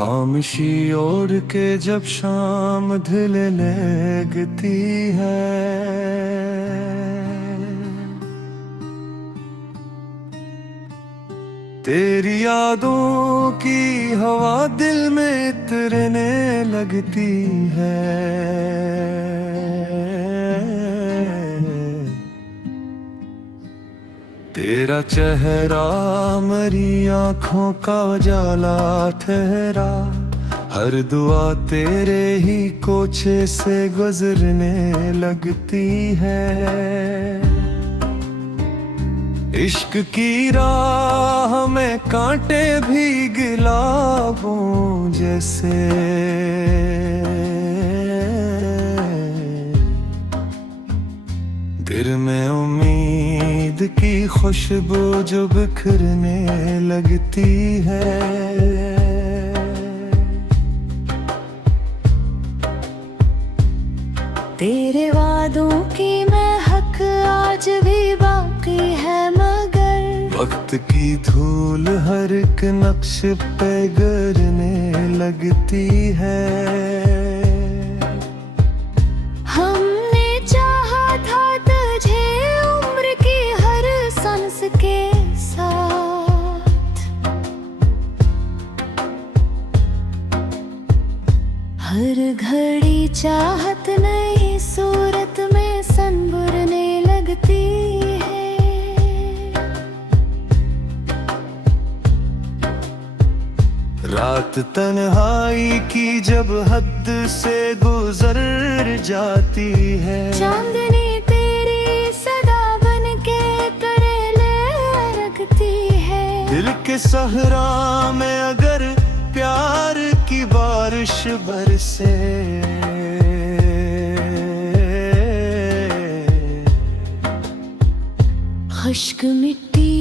खामोशी ओढ़ के जब शाम ढलने लगती है, तेरी यादों की हवा दिल में इतरने लगती है। तेरा चेहरा मेरी आँखों का उजाला ठहरा, हर दुआ तेरे ही कोचे से गुजरने लगती है। इश्क की राह में कांटे भी गुलाबों जैसे, दिल में उम्मीद की खुशबू जो बिखरने लगती है। तेरे वादों की महक आज भी बाकी है, मगर वक्त की धूल हर एक नक्श पे गिरने लगती है। हमने चाहा था तुझे उम्र की हर सांस के साथ, हर घड़ी चाहत नई सूरत में संभरने लगती है। रात तन्हाई की जब हद से गुजर जाती है, चांदनी तेरी सदा बन के करेले रखती है। दिल के सहरा में अगर प्यार की बारिश बरसे, खुश्क मिट्टी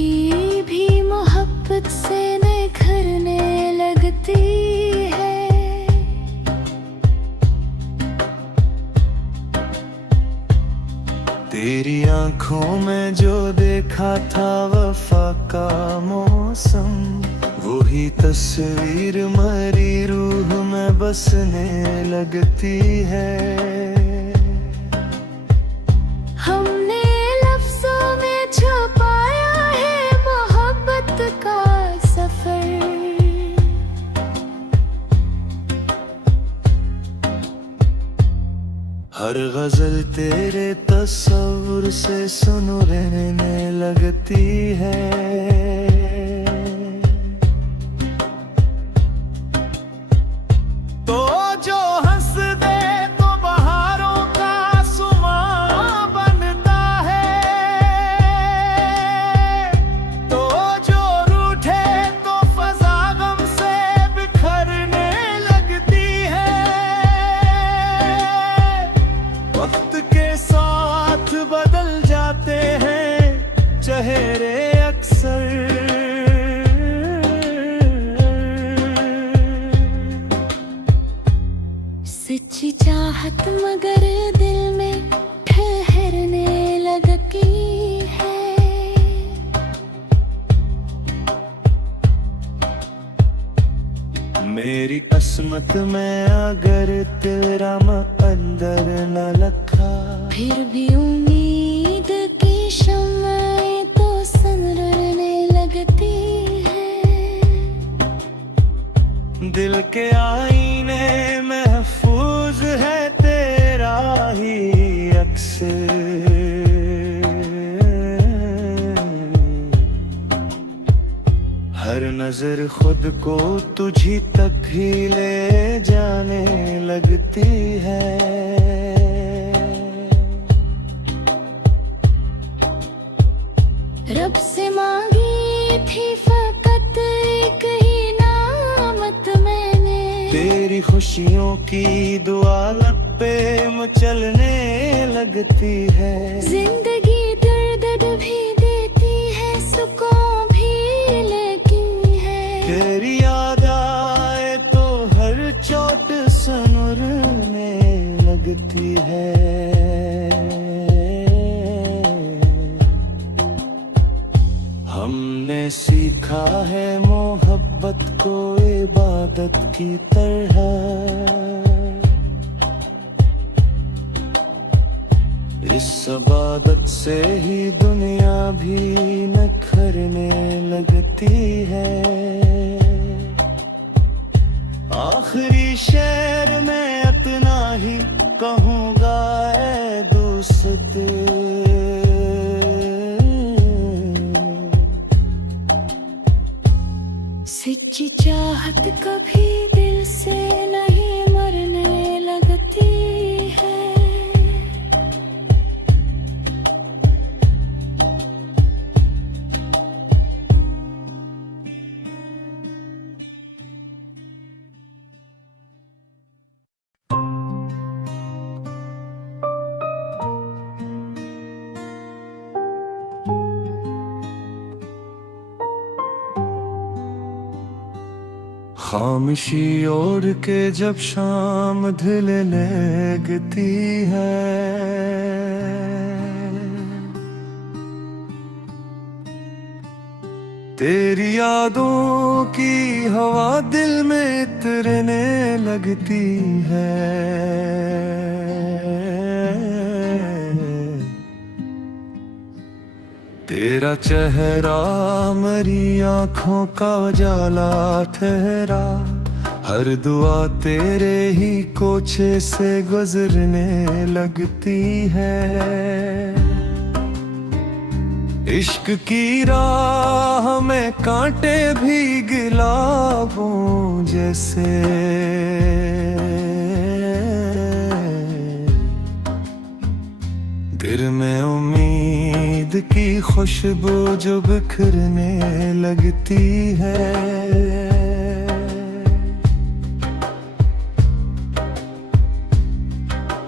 भी मोहब्बत से निखरने लगती है। तेरी आंखों में जो देखा था वफा का मौसम, वही तस्वीर मेरी रूह में बसने लगती है। हमने लफ्जों में छुपाया है मोहब्बत का सफर, हर गजल तेरे तस्वुर से सुनने लगती है। तो जो हंस दे तो बहारों का सुमा बनता है, तो जो रूठे तो फजा गम से बिखरने लगती है। वक्त के साथ बदल जाते हैं चेहरे अक्सर, सच्ची चाहत मगर दिल में ठहरने लगती है। मेरी किस्मत में अगर तेरा मुकद्दर न लिखा, फिर भी उम्मीद की शम्में तो संवरने लगती है। दिल के आईने महफूज है तेरा ही अक्स, हर नजर खुद को तुझी तक ही ले जाने लगती है। रब से मांगी थी फकत एक ही नामत मैंने, तेरी खुशियों की दुआ लब पे मचलने लगती है। जिंदगी दर्द भी देती है, सुकून भी लेकिन है। तेरी याद आए तो हर चोट सनरने लगती है। हमने सीखा है मोहब्बत को इबादत इबादत की तरह। इस इबादत से ही दुनिया भी निखरने लगती है। आखिरी शेर में इतना ही कहूँगा ऐ दोस्त, सच्ची चाहत कभी दिल से नहीं मरने लगती है। खामोशी ओढ़ के जब शाम ढलने लगती है, तेरी यादों की हवा दिल में इतरने लगती है। तेरा चेहरा मेरी आँखों का उजाला ठहरा, हर दुआ तेरे ही कोचे से गुजरने लगती है। इश्क की राह में कांटे भी गुलाबों जैसे, दिल में उम्मीद की खुशबू जो बिखरने लगती है।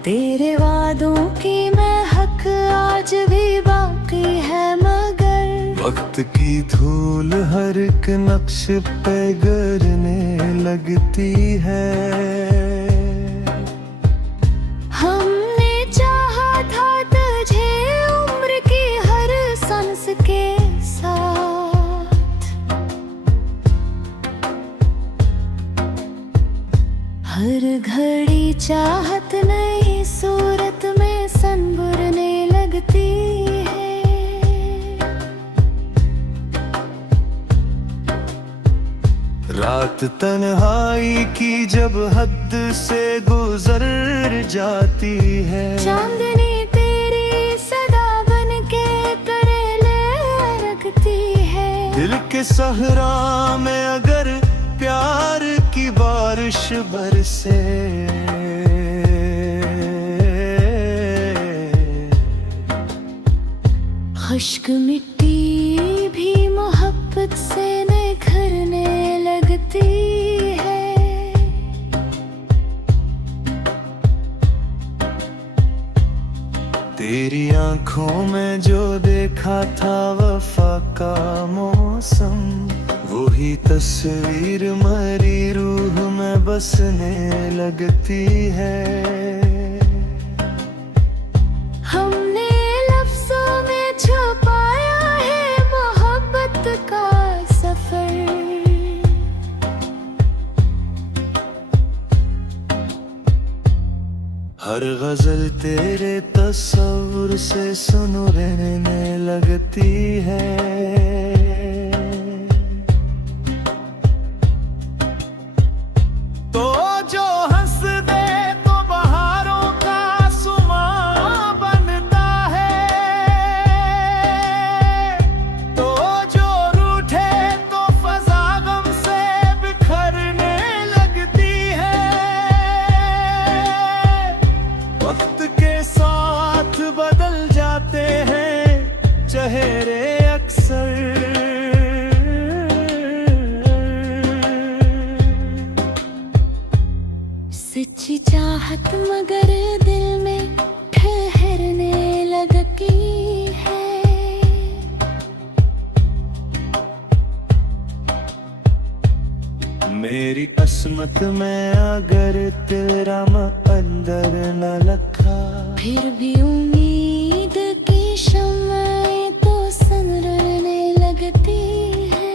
तेरे वादों की महक आज भी बाकी है, मगर वक्त की धूल हर एक नक्श पे गिरने लगती है। हमने चाहा था तुझे उम्र की हर सांस के साथ, हर घड़ी चाहत नई सूरत में संभरने लगती है। रात तन्हाई की जब हद से गुजर जाती है, चांदनी तेरी सदा बन के करेले रखती है। दिल के सहरा में अगर प्यार की बारिश बरसे, खुश्क मिट्टी भी मोहब्बत से निखरने लगती है। तेरी आंखों में जो देखा था वफा का मौसम, वही तस्वीर मेरी रूह में बसने लगती है। हमने लफ्जों में छुपाया है मोहब्बत का सफर, हर गजल तेरे तस्वुर से सुनने लगती है। तो जो हंस दे तो बहारों का सुमा बनता है, तो जो रूठे तो फजा गम से बिखरने लगती है। वक्त के साथ बदल जाते हैं चेहरे अक्सर, सच्ची चाहत मगर दिल में ठहरने लगती है। मेरी किस्मत में अगर तेरा अंदर न रखा, फिर भी उम्मीद की शम्में तो संवरने लगती है।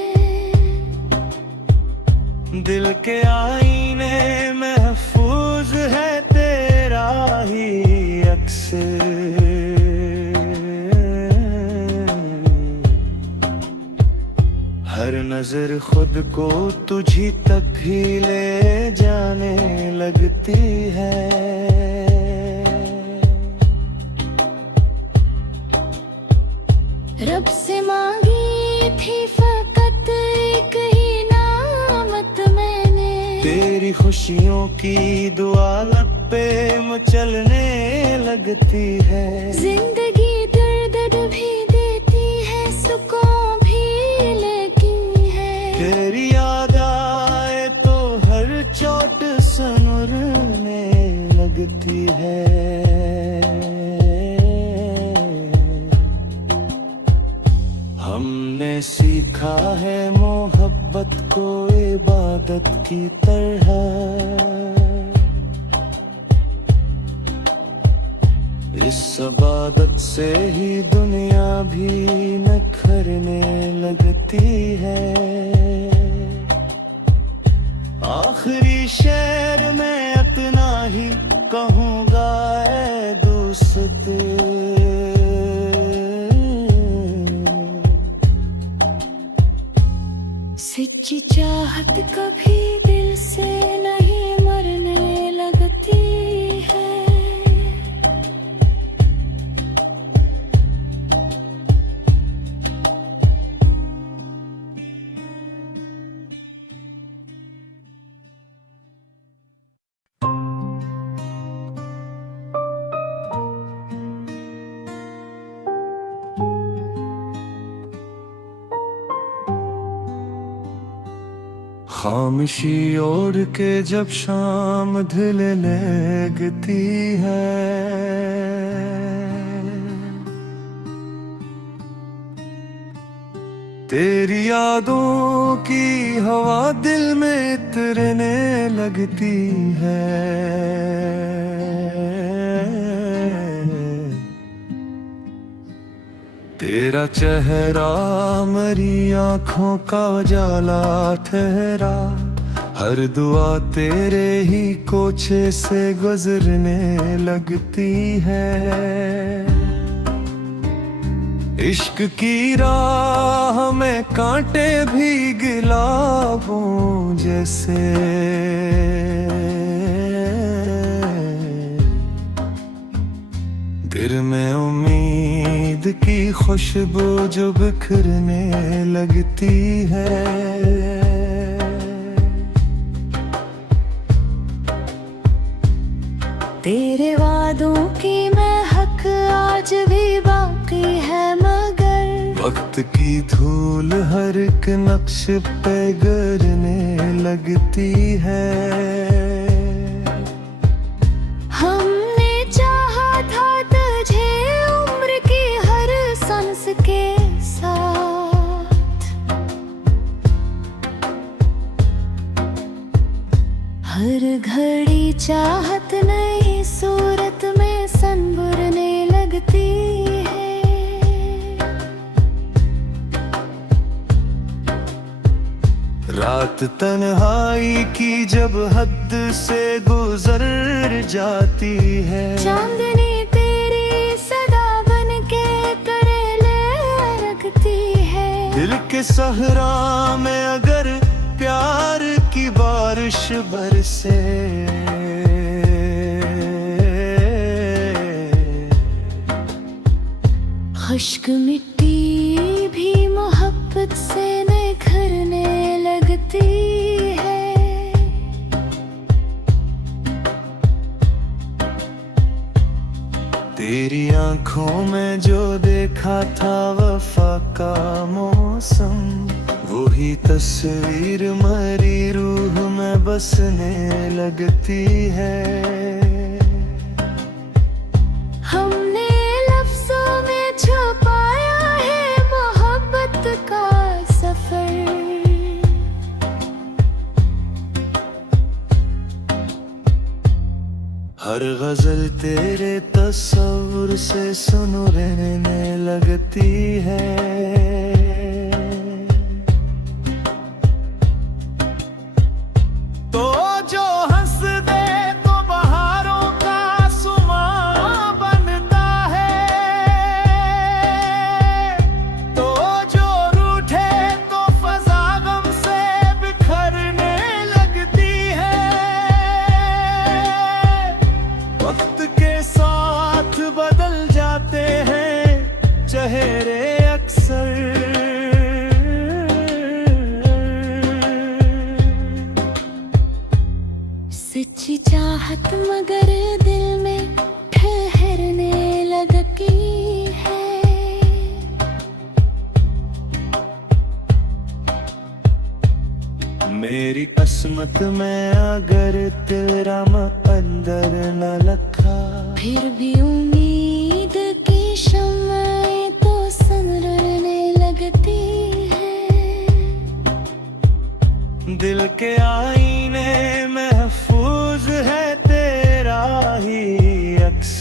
दिल के आईने महफूज है तेरा ही अक्स। हर नजर खुद को तुझी तक ही ले जाने लगती है। रब से मांगी थी फकत एक ही नामत मैंने, तेरी खुशियों की दुआ लब पे मचलने लगती है। जिंदगी दर्द भी देती है, सुकून भी लेकिन है। तेरी याद आए तो हर चोट सनूरने लगती है। हमने सीखा है मोहब्बत को इबादत की तरह, इस इबादत से ही दुनिया भी निखरने लगती है। आखिरी शेर में इतना ही कहूँगा ऐ दोस्त, सच्ची चाहत कभी दिल से नहीं मरने लगती है। खामोशी ओढ़ के जब शाम ढलने लगती है, तेरी यादों की हवा दिल में इतरने लगती है। तेरा चेहरा मेरी आँखों का उजाला ठहरा, हर दुआ तेरे ही कोछे से गुजरने लगती है। इश्क की राह में कांटे भी गुलाबों जैसे, दिल में उम्मीद की खुशबू जो बिखरने लगती है। तेरे वादों की महक आज भी बाकी है, मगर वक्त की धूल हर एक नक्श पे गिरने लगती है। हमने चाहा था तुझे उम्र की हर सांस के साथ, हर घड़ी चाहत नई सूरत में संभरने लगती है। रात तन्हाई की जब हद से गुजर जाती है, चांदनी तेरी सदा बन के करेले रखती है। दिल के सहरा में अगर प्यार की बारिश बरसे, खुश्क मिट्टी भी मोहब्बत से निखरने लगती है। तेरी आंखों में जो देखा था वफा का मौसम, वही तस्वीर मेरी रूह में बसने लगती है। हमने लफ्जों में छुपाया है मोहब्बत का सफर, हर गजल तेरे तस्वुर से सुनने लगती है। प्रीत में अगर तेरा अंदर न लखा, फिर भी उम्मीद की शम्में तो संवरने लगती है। दिल के आईने महफूज है तेरा ही अक्स।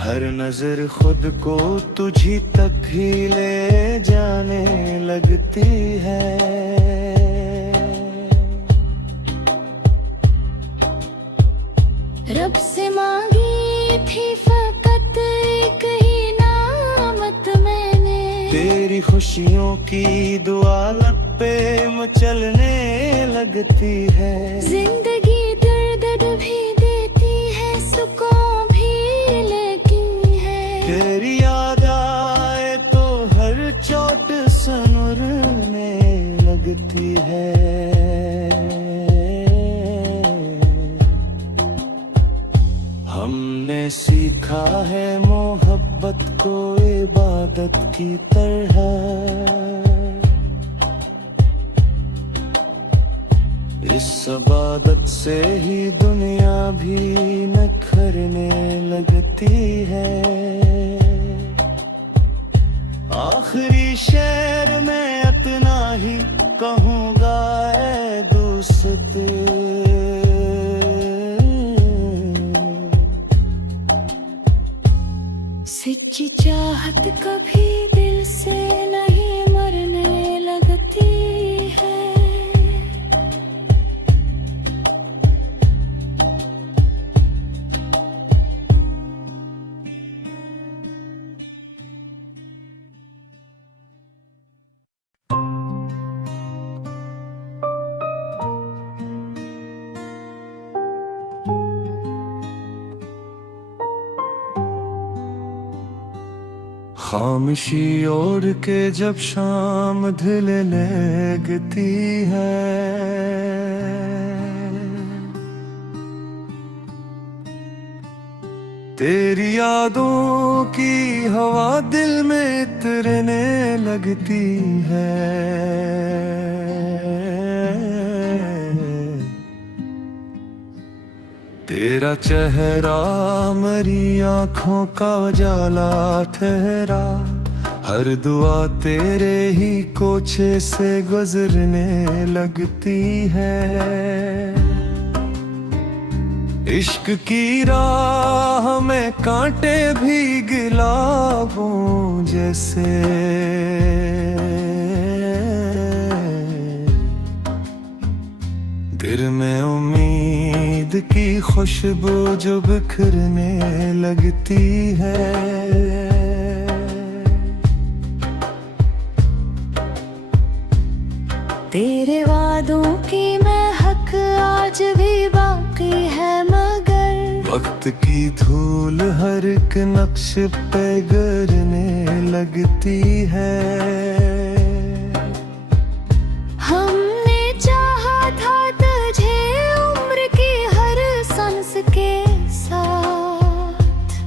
हर नजर खुद को तुझी तक ही ले जाने लगती है। रब से मांगी थी फकत एक ही नामत मैंने, तेरी खुशियों की दुआ लब पे मचलने लगती है। जिंदगी दर्द भी देती है, सुकून भी लेकिन है। तेरी याद आए तो हर चोट सनुरने लगती है। हमने सीखा है मोहब्बत को इबादत की तरह, इस इबादत से ही दुनिया भी निखरने लगती है। आखिरी शेर में इतना ही कहूँगा ऐ दोस्त, सच्ची चाहत कभी दिल से नहीं मरने लगती है। खामोशी ओढ़ के जब शाम ढलने लगती है, तेरी यादों की हवा दिल में इतरने लगती है। तेरा चेहरा मेरी आँखों का उजाला ठहरा, हर दुआ तेरे ही कोचे से गुजरने लगती है। इश्क की राह में कांटे भी गुलाबों जैसे, दिल में उम्मीद की खुशबू जो बिखरने लगती है। तेरे वादों की महक आज भी बाकी है, मगर वक्त की धूल हर एक नक्श पे गिरने लगती है। हमने चाहा था तुझे उम्र की हर सांस के साथ,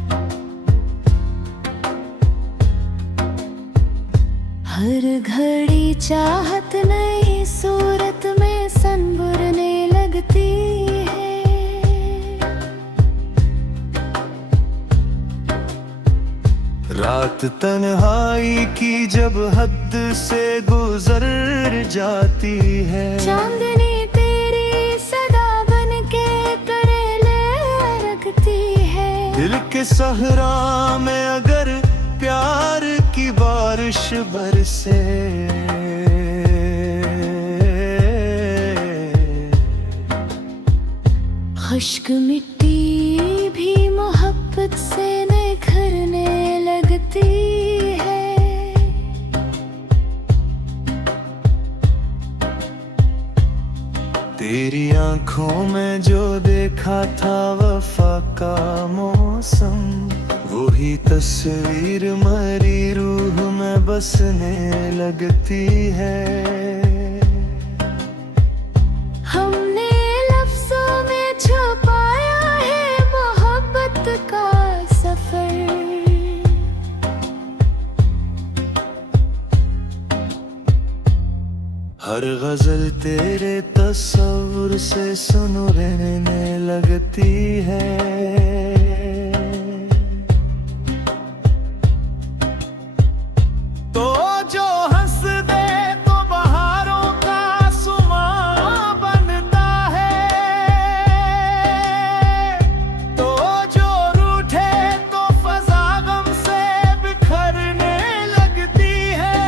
हर घड़ी चाहत नई सूरत में संवरने लगती है। रात तन्हाई की जब हद से गुजर जाती है, चांदनी तेरी सदा बन के तरेले रखती है। दिल के सहरा में अगर प्यार की बारिश बरसे, खुश्क मिट्टी भी मोहब्बत से निखरने लगती है। तेरी आंखों में जो देखा था वफा का मौसम, वही तस्वीर मेरी रूह में बसने लगती है। हमने लफ्जों में छुपाया है मोहब्बत का सफर, तस्वीर से सुन रहने लगती है। तो जो हंस दे तो बहारों का सुमा बनता है, तो जो रूठे तो फजा गम से बिखरने लगती है।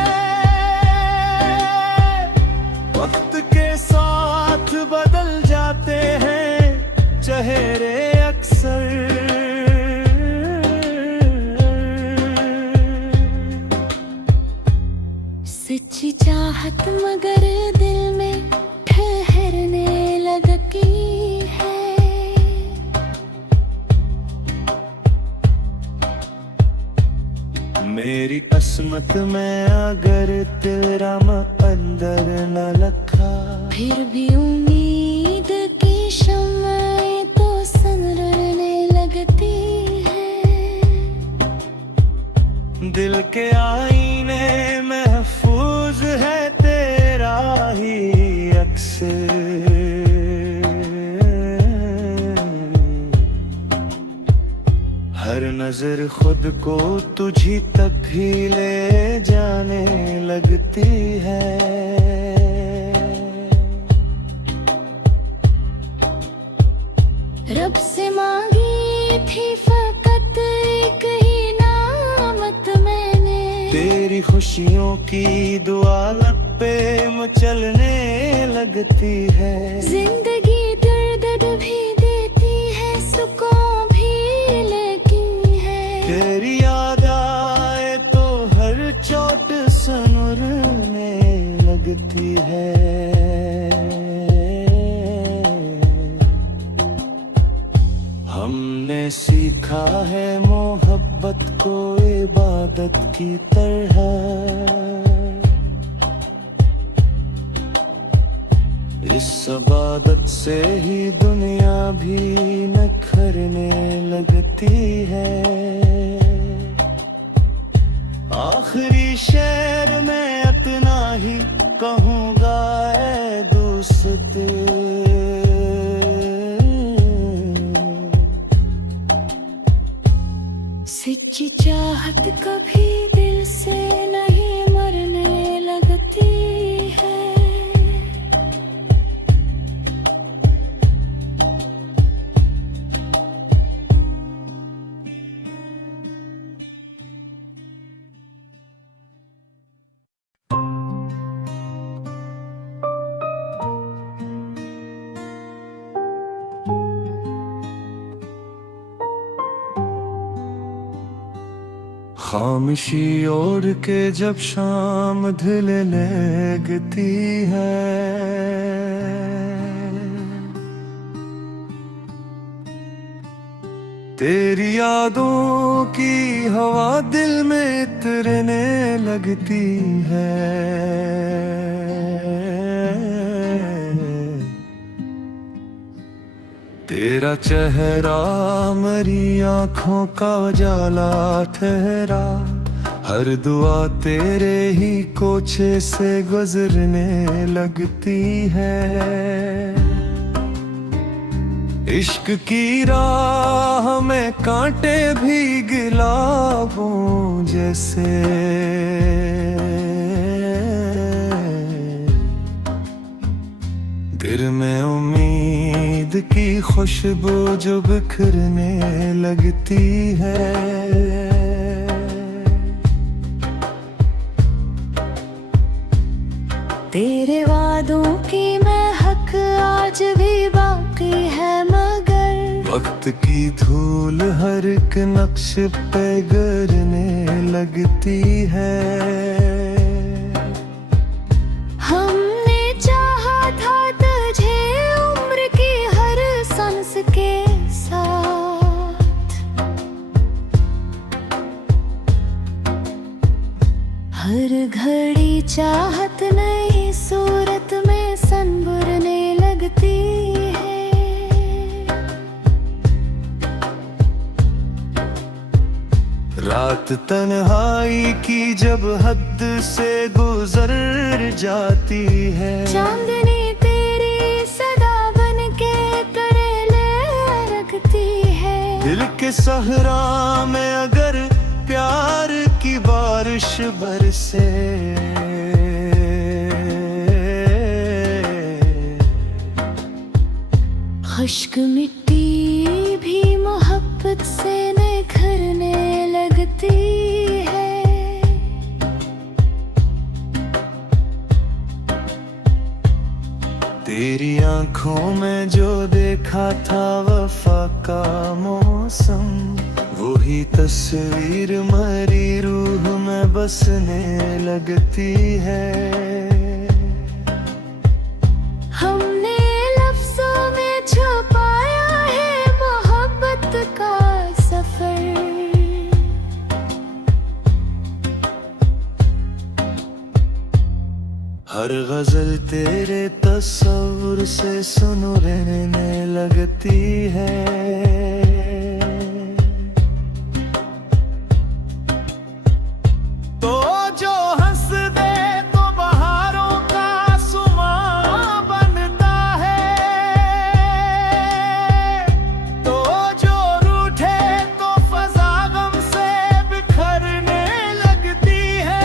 वक्त के साथ बदल जाते हैं चेहरे अक्सर, सच्ची चाहत मगर दिल में ठहरने लगती है। मेरी किस्मत में अगर तेरा अंदर न रखा, फिर भी उम्मीद की शम्में तो संवरने लगती है। दिल के आईने महफूज है तेरा ही अक्स। हर नजर खुद को तुझी तक ही ले जाने लगती है। रब से मांगी थी फकत एक ही नामत मैंने, तेरी खुशियों की दुआ लब पे मचलने लगती है। जिंदगी दर्द भी देती है, सुकून भी लेकिन है। तेरी याद आए तो हर चोट सनूरने लगती है। हमने सीखा है मोहब्बत को इबादत की तरह, इस इबादत से ही दुनिया भी निखरने लगती है। आखिरी शेर में इतना ही कहूँगा ऐ दोस्त, सच्ची चाहत कभी दिल से नहीं मरने लगती है। खामोशी ओढ़ के जब शाम ढलने लगती है, तेरी यादों की हवा दिल में इतरने लगती है। तेरा चेहरा मेरी आँखों का उजाला ठहरा, हर दुआ तेरे ही कोछे से गुजरने लगती है। इश्क की राह में कांटे भी गुलाबों जैसे, दिल में उम्मीद की खुशबू जो बिखरने लगती है। तेरे वादों की महक आज भी बाकी है, मगर वक्त की धूल हर एक नक्श पे गिरने लगती है। हमने चाहा था तुझे उम्र की हर सांस के साथ, हर घड़ी चाहत नई सूरत में संवरने लगती है। रात तन्हाई की जब हद से गुजर जाती है, चांदनी तेरी के सहरा में अगर प्यार की बारिश बरसे, खुश्क मिट्टी भी मोहब्बत से निखरने लगती है। तेरी आंखों में जो देखा था वफा का मौसम, वही तस्वीर मरी रूह में बसने लगती है। हमने लफ्जों में छुपाया है मोहब्बत का सफर, हर गजल तेरे तस्वुर से सुनने लगती है। तो जो हंस दे तो बहारों का सुमा बनता है, तो जो रूठे तो फजा गम से बिखरने लगती है।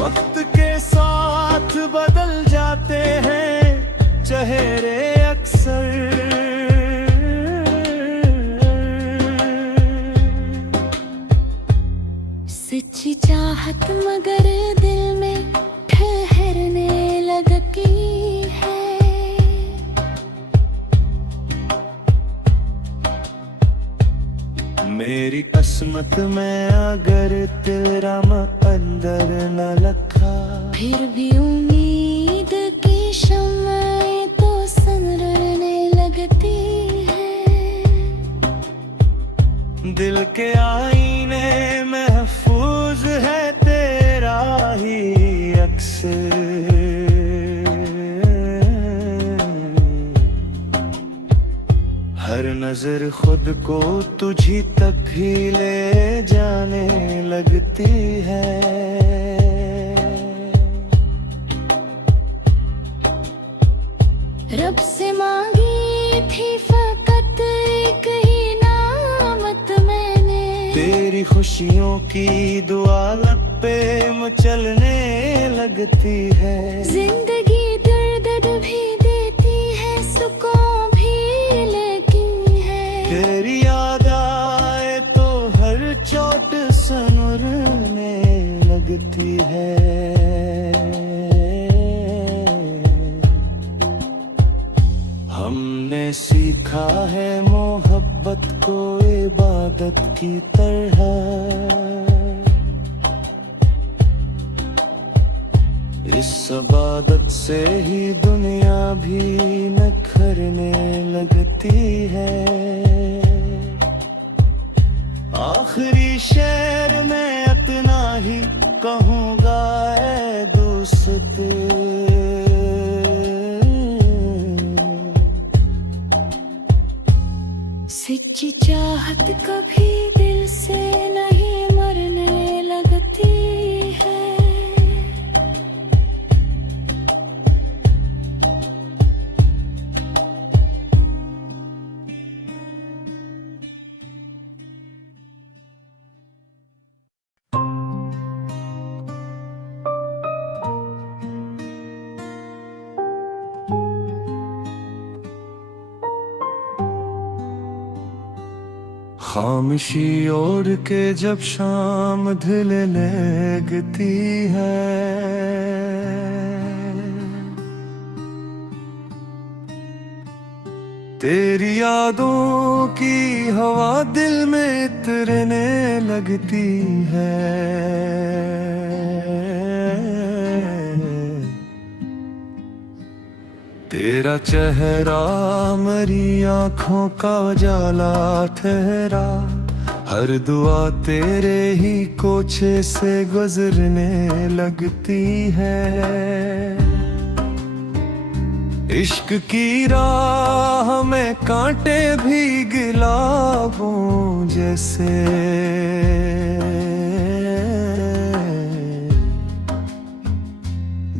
वक्त के साथ बदल जाते हैं चेहरे अक्सर, सच्ची चाहत मगर दिल में ठहरने लगती है। मेरी किस्मत में अगर तेरा मुकद्दर न लिखा, फिर भी उम्मीद की शम्में तो संवरने लगती है। दिल के आईने महफूज है तेरा ही अक्स, हर नजर खुद को तुझी तक ही ले जाने लगती है। रब से मांगी थी फकत एक ही नामत मैंने, तेरी खुशियों की दुआ लब पे मचलने लगती है। जिंदगी दर्द भी देती है, सुकून भी लेकिन है। तेरी याद आए तो हर चोट सनरने लगती है। हमने सीखा है मोहब्बत को इबादत की तरह, इस इबादत से ही दुनिया भी निखरने लगती है। आखिरी शेर में इतना ही कहूँगा ऐ दोस्त, सच्ची चाहत कभी दिल से नहीं मरने लगती है। खामोशी ओढ़ के जब शाम ढलने लगती है, तेरी यादों की हवा दिल में इतरने लगती है। तेरा चेहरा मरी आँखों का उजाला ठहरा, हर दुआ तेरे ही कोछे से गुजरने लगती है। इश्क की राह में कांटे भी गुलाबों जैसे,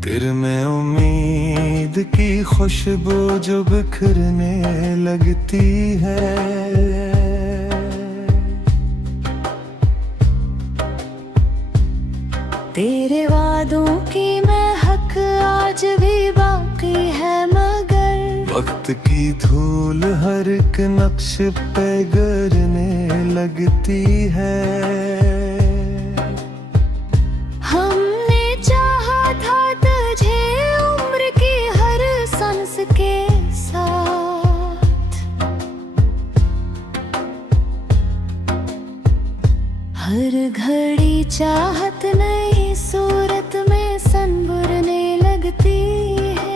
दिल में उम्मीद उम्मीद की खुशबू जो बिखरने लगती है। तेरे वादों की महक आज भी बाकी है, मगर वक्त की धूल हर एक नक्श पे गिरने लगती है। हमने चाहा था तुझे उम्र की हर सांस के साथ, हर घड़ी चाहत नई सूरत में संभरने लगती है।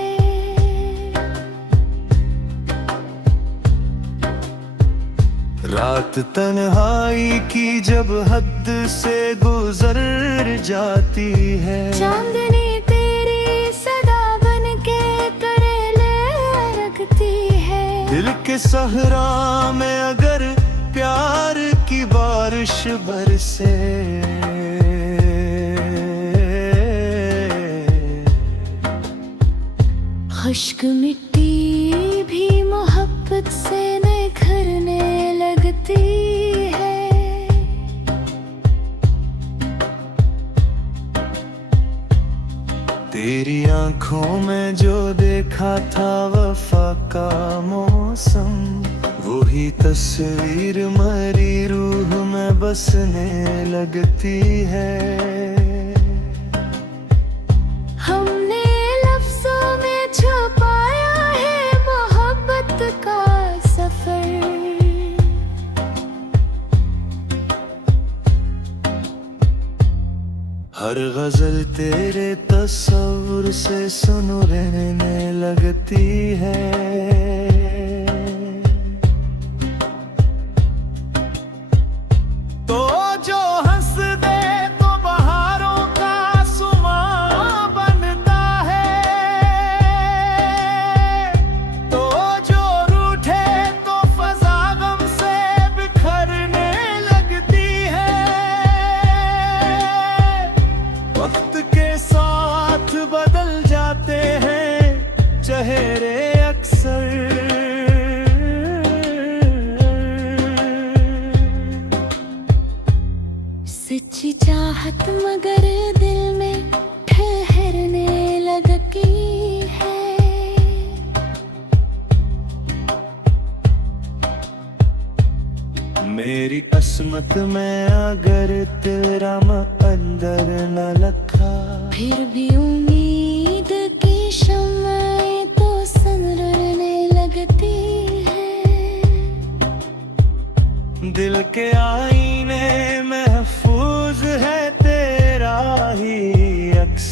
रात तन्हाई की जब हद से गुजर जाती है, चांदनी तेरी सदा बन के करेले रखती है। दिल के सहरा में अगर प्यार की बारिश बरसे, खुश्क मिट्टी भी मोहब्बत से निखरने लगती है। तेरी आंखों में जो देखा था वफा का मौसम, वही तस्वीर मरी रूह में बसने लगती है। हमने लफ्जों में छुपाया है मोहब्बत का सफर, हर गजल तेरे तस्वुर से सुनने लगती है। तो जो हंस दे तो बहारों का सुमा बनता है, तो जो रूठे तो फजा गम से बिखरने लगती है। वक्त के साथ बदल जाते हैं चेहरे अक्सर, सच्ची चाहत मगर दिल में ठहरने लगती है। मेरी किस्मत में अगर तेरा मुकद्दर न लिखा, फिर भी उम्मीद की शम्में तो संवरने लगती है। दिल के आईने महफूज है तेरा ही अक्स,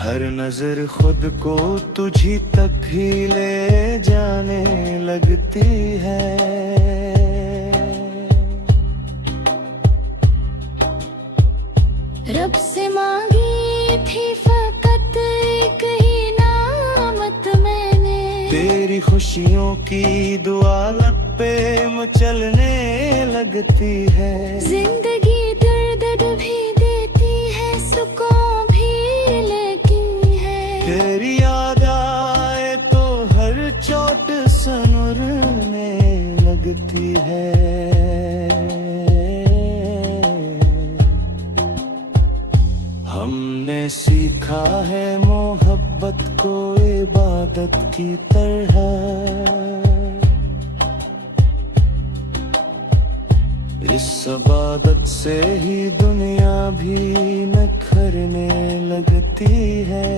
हर नजर खुद को तुझी तक ही ले जाने लगती है। रब से मांगी थी फकत एक ही नामत मैंने, तेरी खुशियों की दुआ लब पे मचलने लगती है। जिंदगी दर्द भी देती है, सुकून भी लेकिन है। तेरी याद आए तो हर चोट सनुरने लगती है। हमने सीखा है मोहब्बत को इबादत की तरह, इस इबादत से ही दुनिया भी निखरने लगती है।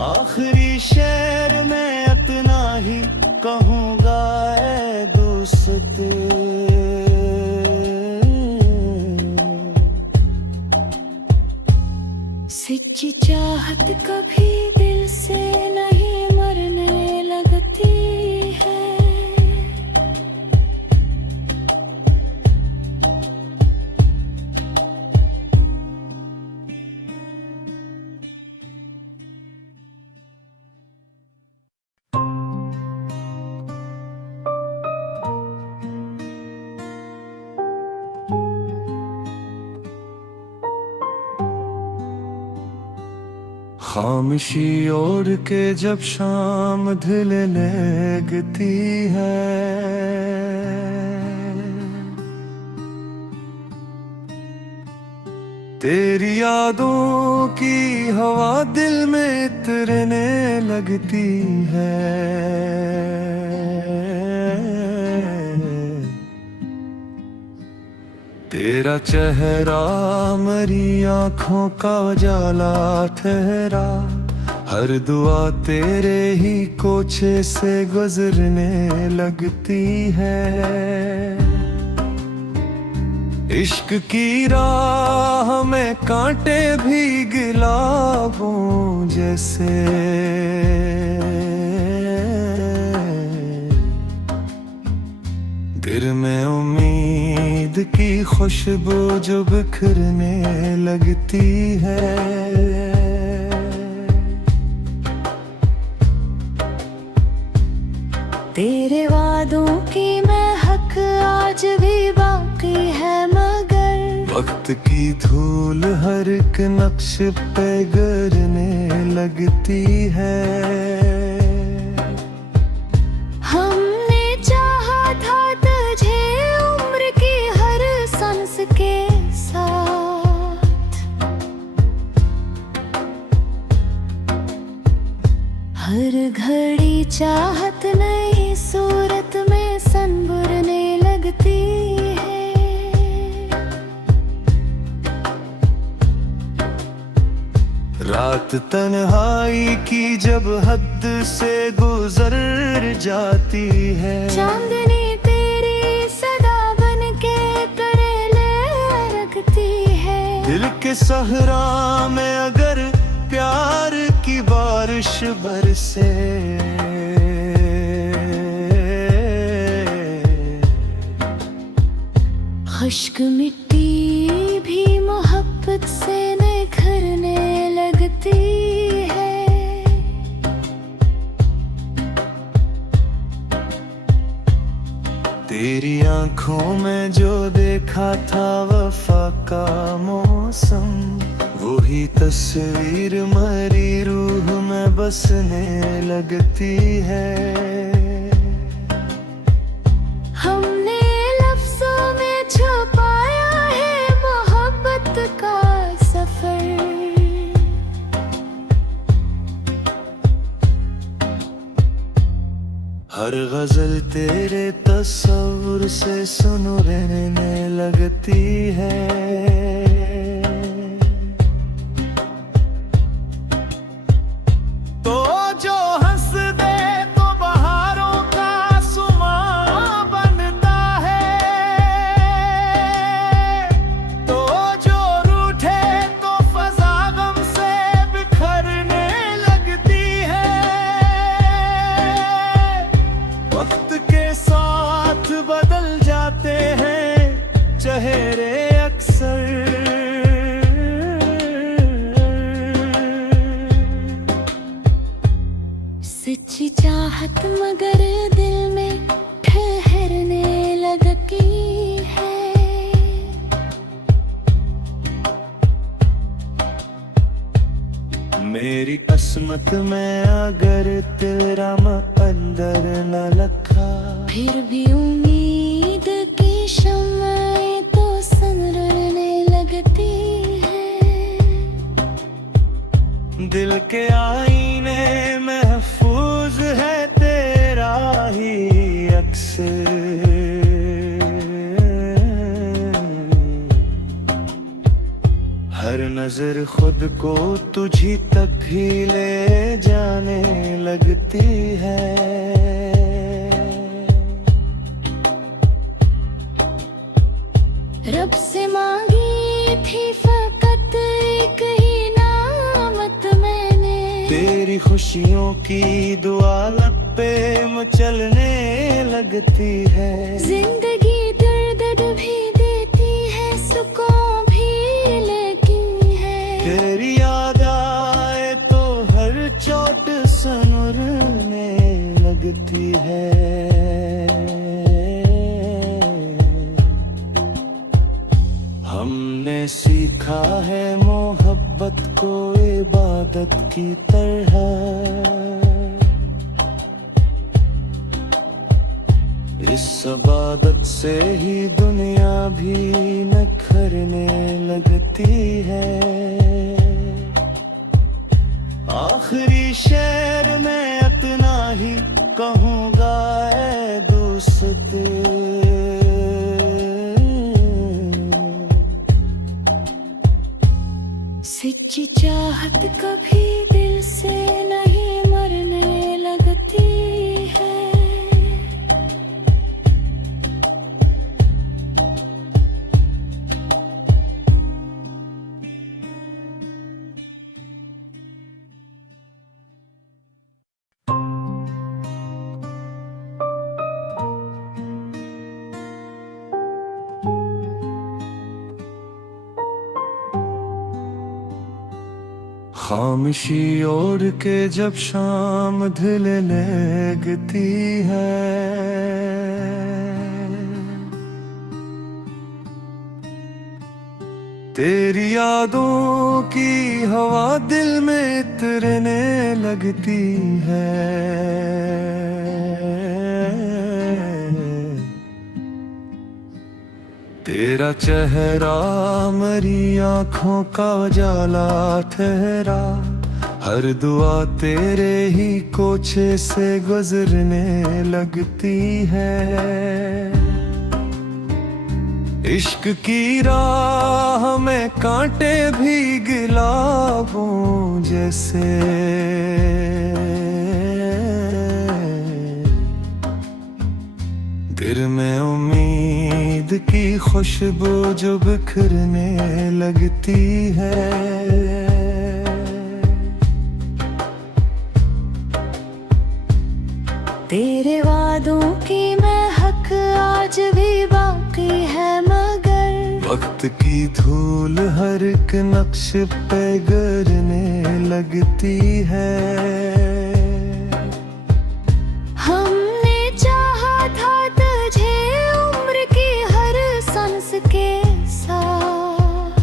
आखिरी शेर में इतना ही कहूँगा ऐ दोस्त, सच्ची चाहत कभी दिल से नहीं मरने लगती है। खामोशी ओढ़ के जब शाम ढलने लगती है, तेरी यादों की हवा दिल में इतरने लगती है। तेरा चेहरा मेरी आँखों का उजाला ठहरा, हर दुआ तेरे ही कोछे से गुजरने लगती है। इश्क की राह में कांटे भी गुलाबों जैसे, दिल में उम्मीद की खुशबू जो बिखरने लगती है। तेरे वादों की महक आज भी बाकी है, मगर वक्त की धूल हर एक नक्श पे गिरने लगती है। हमने चाहा था तुझे उम्र की हर सांस के साथ, हर घड़ी चाहत नई सूरत में संभरने लगती है। रात तन्हाई की जब हद से गुजर जाती है, चांदनी तेरी सदा बन के करेले रखती है। दिल के सहरा में अगर प्यार की बारिश बरसे, खुश्क मिट्टी भी मोहब्बत से निखरने लगती है। तेरी आंखों में जो देखा था वफा का मौसम, वही तस्वीर मेरी रूह में बसने लगती है। हमने लफ्जों में छुपाया है मोहब्बत का सफर, हर गजल तेरे तस्वुर से सुनने लगती है। तो जो हंस दे तो बहारों का सुमा बनता है, तो जो रूठे तो फजा गम से बिखरने लगती है। वक्त के साथ बदल जाते हैं चेहरे अक्सर, सच्ची चाहत मगर दिल में ठहरने लगती है। मेरी किस्मत में अगर तेरा अंदर न लखा, फिर भी उम्मीद की शम्में तो संवरने लगती है। दिल के आईने महफूज है तेरा ही अक्स, हर नजर खुद को तुझी तक ही ले जाने लगती है। रब से मांगी थी फकत एक ही नामत मैंने, तेरी खुशियों की दुआ लब पे मचलने लगती है। जिंदगी दर्द भी देती है, सुकून भी लेती है। तेरी याद आए तो हर चोट सनरने लगती है। हमने सीखा है मोहब्बत को इबादत की तरह, इस इबादत से ही दुनिया भी निखरने लगती है। आखिरी शेर में इतना ही कहूँगा ऐ दोस्त, सच्ची चाहत कभी दिल से नहीं मरने लगती है। खामोशी ओढ़ के जब शाम ढलने लगती है, तेरी यादों की हवा दिल में इतरने लगती है। तेरा चेहरा मरी आँखों का उजाला ठहरा, हर दुआ तेरे ही कोचे से गुजरने लगती है। इश्क की राह में कांटे भी गुलाबों जैसे, दिल में उम्मीद की खुशबू जो बिखरने लगती है। तेरे वादों की महक आज भी बाकी है, मगर वक्त की धूल हर एक नक्श पे गिरने लगती है। हमने चाहा था तुझे उम्र की हर सांस के साथ,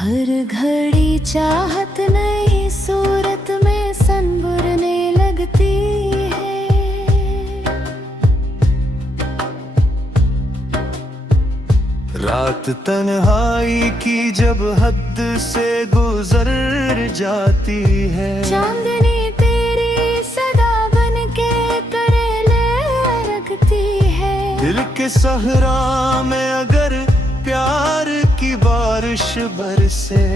हर घड़ी चाहत नई सूरत में संवरने लगती है। रात तन्हाई की जब हद से गुजर जाती है, चांदनी तेरी सदा बन के करेले रखती है। दिल के सहरा में अगर प्यार की बारिश बरसे,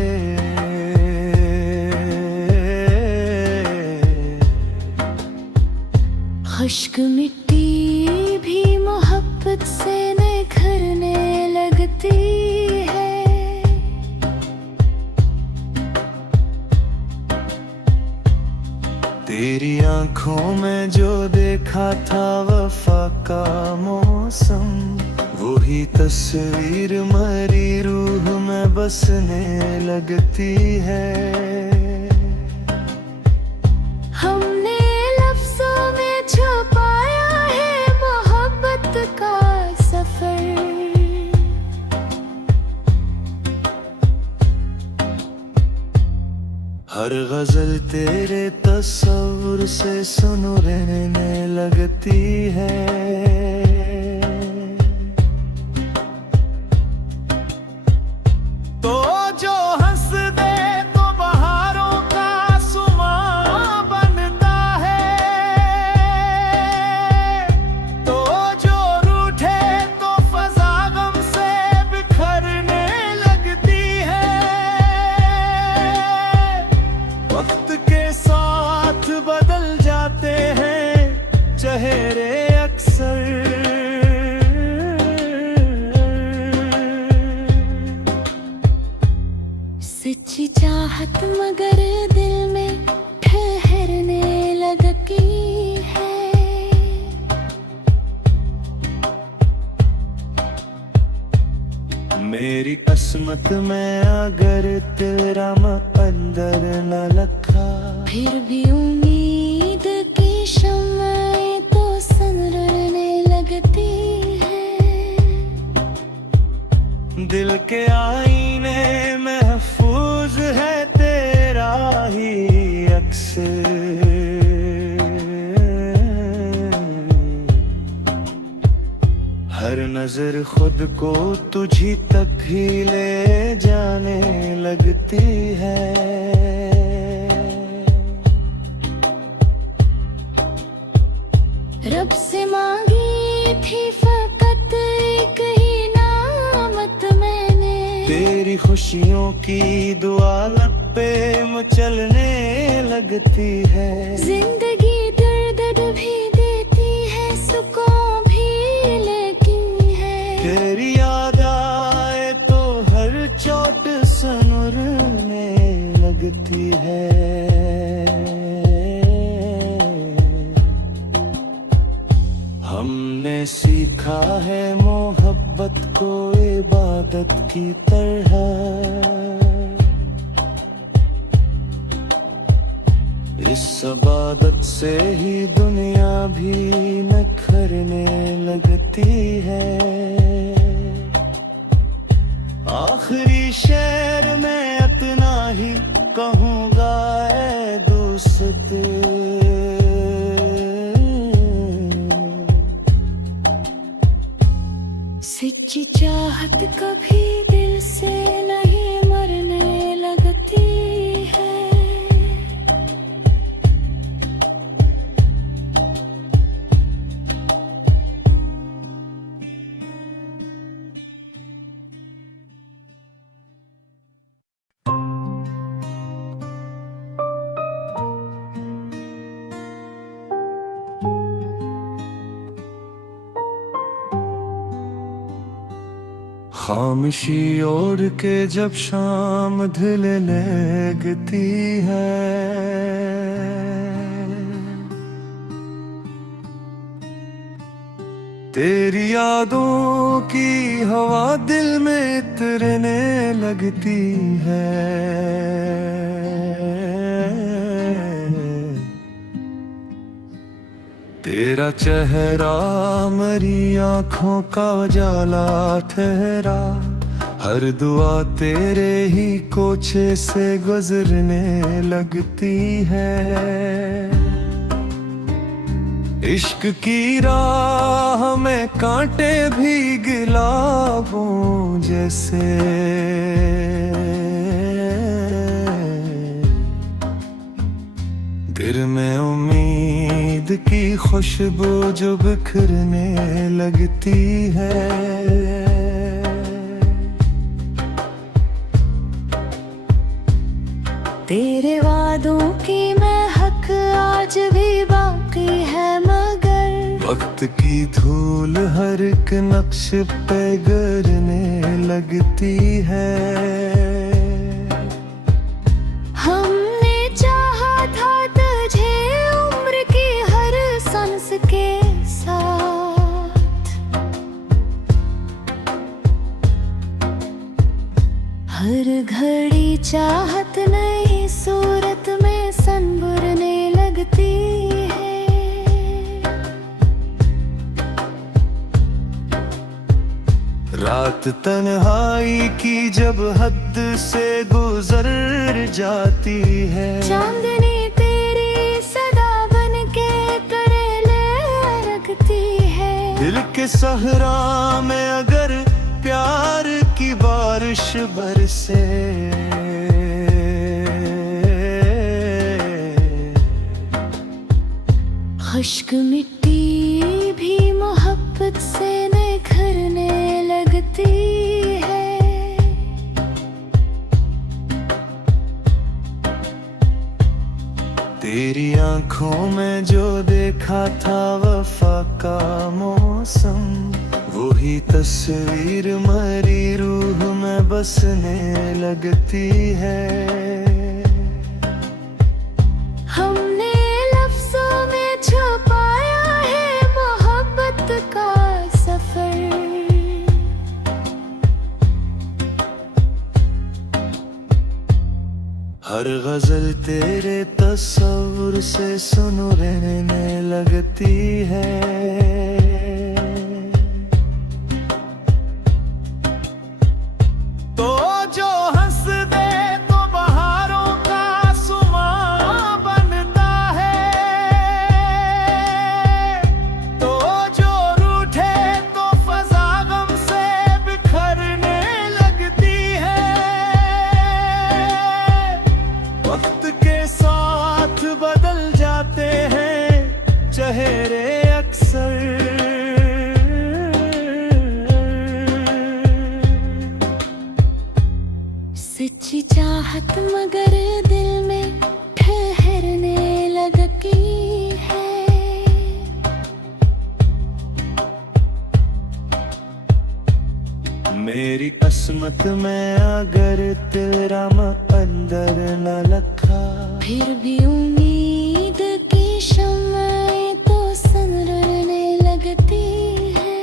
खुश्क मिट्टी भी मोहब्बत से निखरने लगती है। तेरी आंखों में जो देखा था वफा का मौसम, वही तस्वीर मरी रूह में बसने लगती है। हमने लफ्जों में छुपाया है मोहब्बत का सफर, हर गजल तेरे तस्वुर से सुनने लगती है। तो जो हंस दे तो बहारों का सुमा बनता है, तो जो रूठे तो फजा गम से बिखरने लगती है। वक्त के साथ बदल जाते हैं चेहरे अक्सर, सच्ची चाहत मगर दिल में ठहरने लगती है। मेरी किस्मत में अगर तेरा मुकद्दर न लिखा, फिर भी उम्मीद की शम्में तो संवरने लगती के आईने महफूज है तेरा ही अक्स। हर नजर खुद को तुझी तक ही ले जाने लगती है। रब से मांगी थी फकत एक ही नामत मैंने, तेरी खुशियों की दुआ लब पे मचलने लगती है। जिंदगी दर्द भी देती है, सुकून भी लेकिन है। तेरी याद आए तो हर चोट सनूरने लगती है। हमने सीखा है मोहब्बत को इबादत की तरह, इस इबादत से ही दुनिया भी निखरने लगती है। आखिरी शेर में इतना ही कहूँगा ऐ दोस्त, सच्ची चाहत कभी दिल से नहीं मरने लगती है। खामोशी ओढ़ के जब शाम ढलने लगती है, तेरी यादों की हवा दिल में इतरने लगती है। तेरा चेहरा मेरी आँखों का उजाला ठहरा, हर दुआ तेरे ही कोचे से गुजरने लगती है। इश्क की राह में कांटे भी गुलाबों जैसे, दिल में उम्मीद की खुशबू जो बिखरने लगती है। तेरे वादों की महक आज भी बाकी है, मगर वक्त की धूल हर एक नक्श पे गिरने लगती है। हमने चाहा था तुझे उम्र की हर सांस के साथ, हर घड़ी चाहत नई सूरत में संभरने लगती है। रात तन्हाई की जब हद से गुजर जाती है, चांदनी तेरी सदा बन के करेले रखती है। दिल के सहरा में अगर प्यार की बारिश बरसे, खुश्क मिट्टी भी मोहब्बत से निखरने लगती है। तेरी आंखों में जो देखा था वफा का मौसम, वही तस्वीर मेरी रूह में बसने लगती है। हमने लफ्जों में छुपाया है मोहब्बत का सफर, हर गजल तेरे तस्वुर से सुनने लगती है। चाहत मगर दिल में ठहरने लगती है। मेरी किस्मत में अगर तेरा मुकद्दर न लिखा, फिर भी उम्मीद की शम्में तो संवरने लगती है।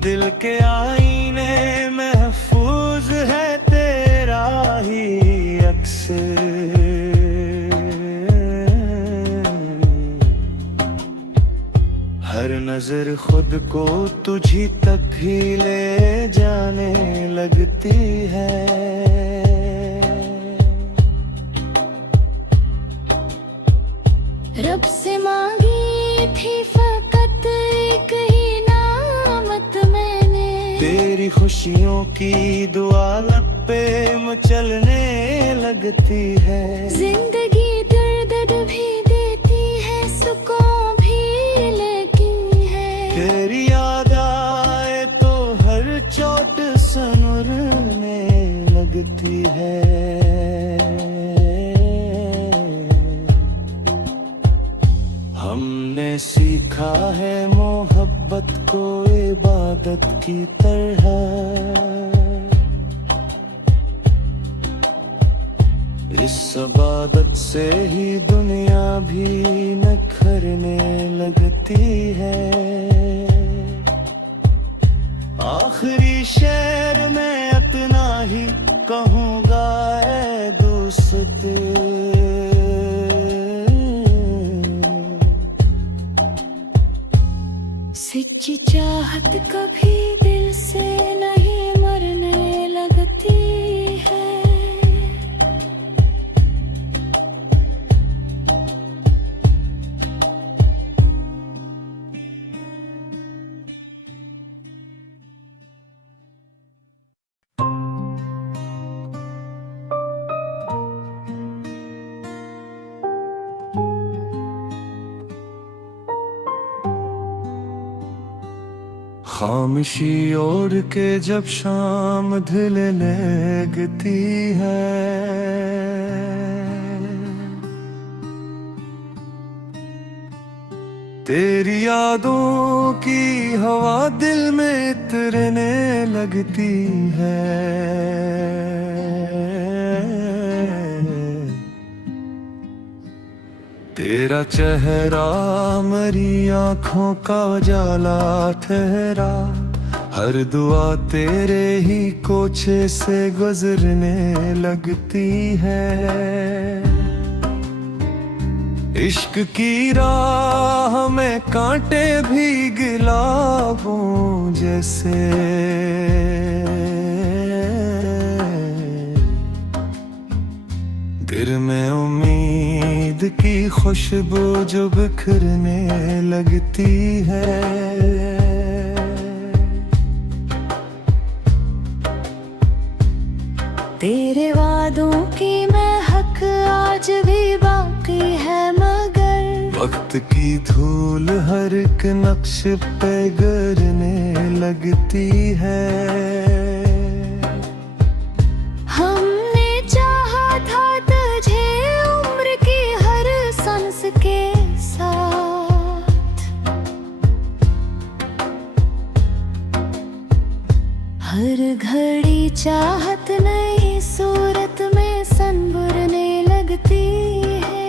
दिल के आईने महफूज है तेरा ही अक्स। हर नजर खुद को तुझी तक ही ले जाने लगती है। रब से मांगी थी फकत एक ही नामत मैंने, तेरी खुशियों की दुआ लब पे मचलने लगती है। जिंदगी दर्द भी देती है, सुकून भी लेकिन है। तेरी याद आए तो हर चोट सनूरने लगती है। हमने सीखा है मोहब्बत को इबादत की तरह, इस इबादत से ही दुनिया भी निखरने लगती है। आखिरी शेर में इतना ही कहूँगा ऐ दोस्त, सच्ची चाहत कभी दिल से नहीं मरने लगती है। खामोशी ओढ़ के जब शाम ढलने लगती है, तेरी यादों की हवा दिल में इतरने लगती है। तेरा चेहरा मेरी आँखों का उजाला ठहरा, हर दुआ तेरे ही कोचे से गुजरने लगती है। इश्क की राह में कांटे भी गुलाबों जैसे, दिल में उम्मीद की खुशबू जो बिखरने लगती है। तेरे वादों की महक आज भी बाकी है, मगर वक्त की धूल हर एक नक्श पे गिरने लगती है। हमने चाहा था तुझे उम्र की हर सांस के साथ, हर घड़ी चाहत नई सूरत में संवरने लगती है।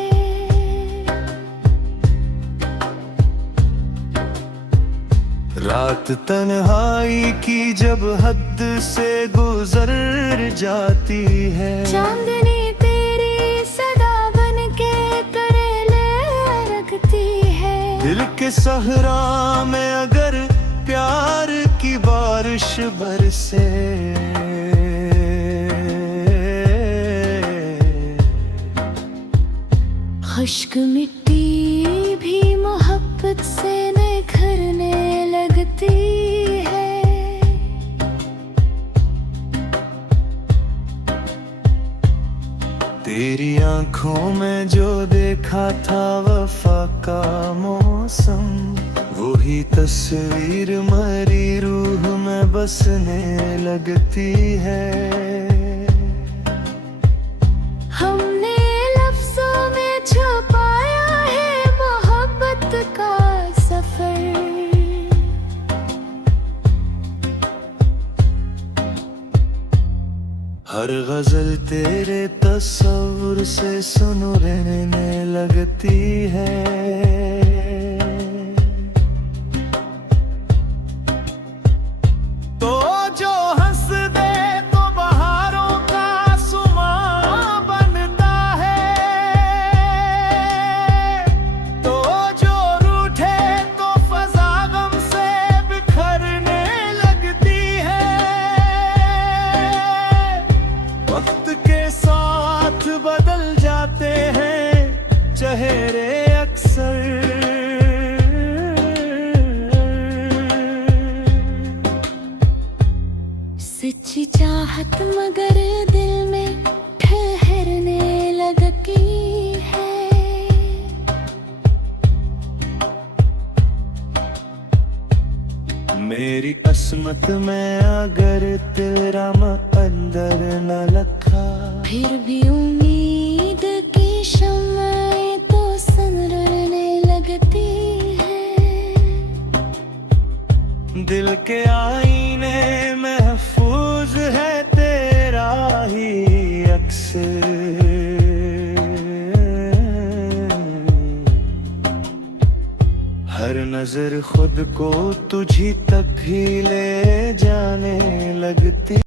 रात तन्हाई की जब हद से गुजर जाती है, चांदनी तेरी सदा बन के करेले रखती है। दिल के सहरा में अगर प्यार की बारिश बरसे, खुश्क मिट्टी भी मोहब्बत से निखरने लगती है। तेरी आंखों में जो देखा था वफा का मौसम, वही तस्वीर मेरी रूह में बसने लगती है। हर गजल तेरे तस्वुर से सुनो रहने लगती है। तो जो हंस दे तो बहारों का सुमा बनता है, तो जो रूठे तो फजा गम से बिखरने लगती है। वक्त के साथ बदल जाते हैं चेहरे अक्सर, सच्ची चाहत मगर दिल में ठहरने लगती है। मेरी किस्मत में अगर तेरा अंदर न लखा, फिर भी उम्मीद की शम्में तो संवरने लगती है। दिल के आईने महफूज है तेरा ही अक्स। हर नजर खुद को तुझी तक ही ले जाने लगती।